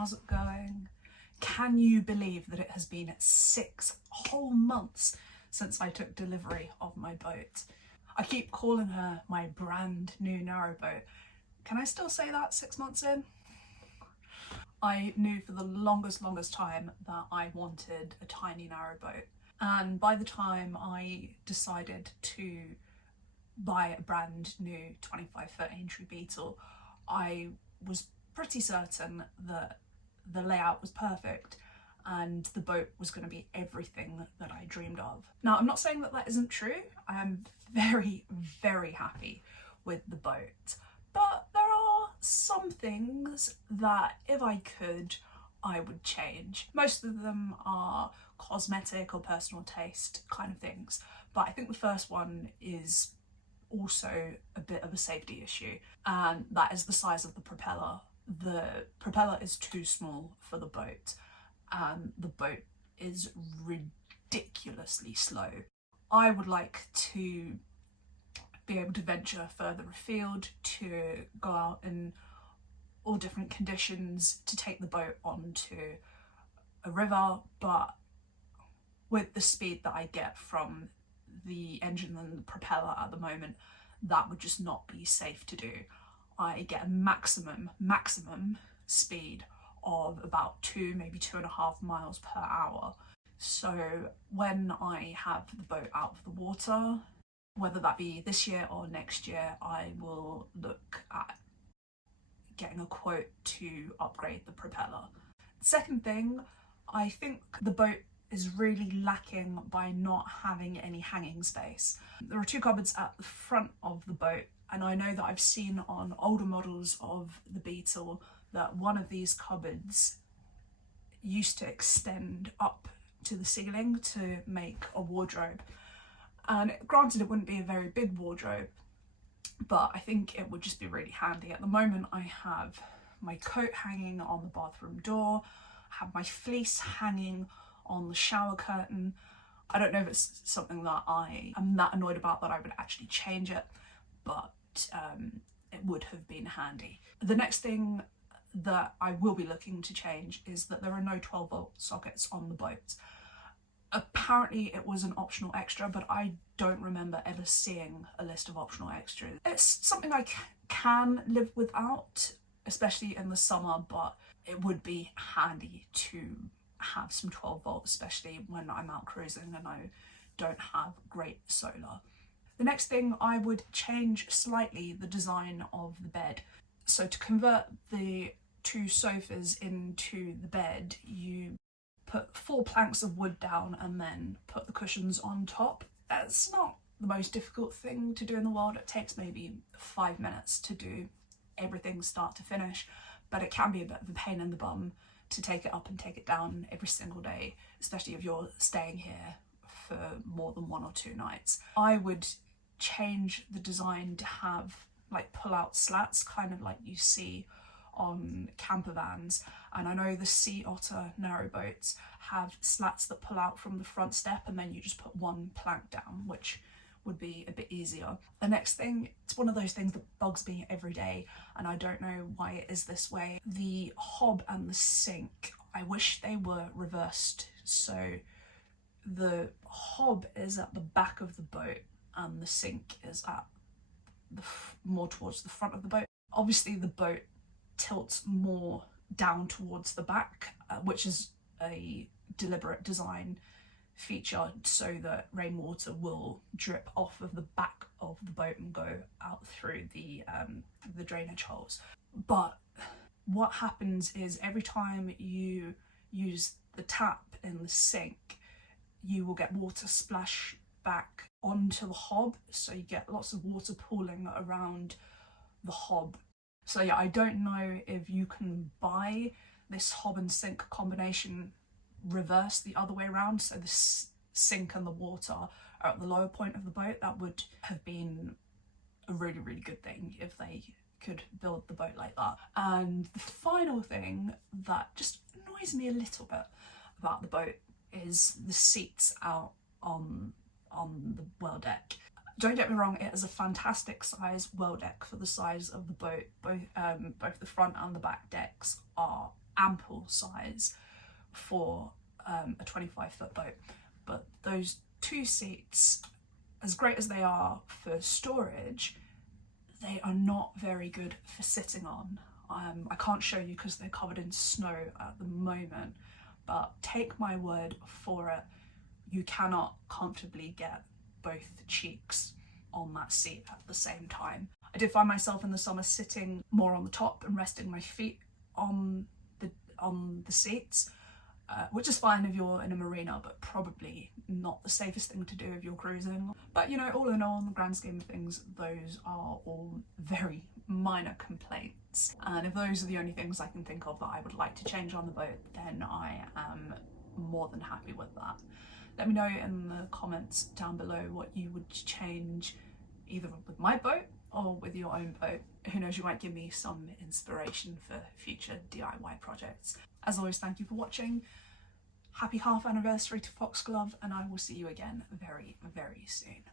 how's it going? Can you believe that it has been 6 whole months since I took delivery of my boat? I keep calling her my brand new narrowboat. Can I still say that 6 months in? I knew for the longest time that I wanted a tiny narrowboat, and by the time I decided to buy a brand new 25-foot Aintree Beetle, I was pretty certain that the layout was perfect and the boat was going to be everything that I dreamed of. Now, I'm not saying that that isn't true. I am very happy with the boat, but there are some things that if I could, I would change. Most of them are cosmetic or personal taste kind of things, but I think the first one is also a bit of a safety issue, and that is the size of the propeller. The propeller is too small for the boat, and the boat is ridiculously slow. I would like to be able to venture further afield, to go out in all different conditions, to take the boat onto a river, but with the speed that I get from the engine and the propeller at the moment, that would just not be safe to do. I get a maximum speed of about 2, maybe 2.5 miles per hour. So when I have the boat out of the water, whether that be this year or next year, I will look at getting a quote to upgrade the propeller. Second thing, I think the boat is really lacking by not having any hanging space. There are 2 cupboards at the front of the boat, and I know that I've seen on older models of the Beetle that one of these cupboards used to extend up to the ceiling to make a wardrobe. And granted, it wouldn't be a very big wardrobe, but I think it would just be really handy. At the moment, I have my coat hanging on the bathroom door, I have my fleece hanging on the shower curtain. I don't know if it's something that I am that annoyed about that I would actually change it, but it would have been handy. The next thing that I will be looking to change is that there are no 12-volt sockets on the boat. Apparently it was an optional extra, but I don't remember ever seeing a list of optional extras. It's something I can live without, especially in the summer, but it would be handy to have some 12 volts, especially when I'm out cruising and I don't have great solar. The next thing, I would change slightly the design of the bed. So to convert the 2 sofas into the bed, you put 4 planks of wood down and then put the cushions on top. It's not the most difficult thing to do in the world. It takes maybe 5 minutes to do everything start to finish, but it can be a bit of a pain in the bum to take it up and take it down every single day, especially if you're staying here for more than 1 or 2 nights. I would change the design to have like pull-out slats, kind of like you see on camper vans, and I know the Sea Otter narrowboats have slats that pull out from the front step and then you just put 1 plank down, which would be a bit easier. The next thing, it's one of those things that bugs me every day and I don't know why it is this way. The hob and the sink, I wish they were reversed. So the hob is at the back of the boat and the sink is at the more towards the front of the boat. Obviously the boat tilts more down towards the back, which is a deliberate design feature so that rainwater will drip off of the back of the boat and go out through the drainage holes. But what happens is every time you use the tap in the sink, you will get water splash back onto the hob, so you get lots of water pooling around the hob. So yeah, I don't know if you can buy this hob and sink combination reverse the other way around, so the sink and the water are at the lower point of the boat. That would have been a really good thing if they could build the boat like that. And the final thing that just annoys me a little bit about the boat is the seats out on the well deck. Don't get me wrong, it is a fantastic size well deck for the size of the boat. Both the front and the back decks are ample size for a 25-foot boat. But those 2 seats, as great as they are for storage, they are not very good for sitting on. I can't show you because they're covered in snow at the moment, but take my word for it, you cannot comfortably get both cheeks on that seat at the same time. I did find myself in the summer sitting more on the top and resting my feet on the seats, which is fine if you're in a marina, but probably not the safest thing to do if you're cruising. But you know, all in all, in the grand scheme of things, those are all very minor complaints. And if those are the only things I can think of that I would like to change on the boat, then I am more than happy with that. Let me know in the comments down below what you would change either with my boat or with your own boat. Who knows, you might give me some inspiration for future DIY projects. As always, thank you for watching. Happy half anniversary to Foxglove, and I will see you again very, very soon.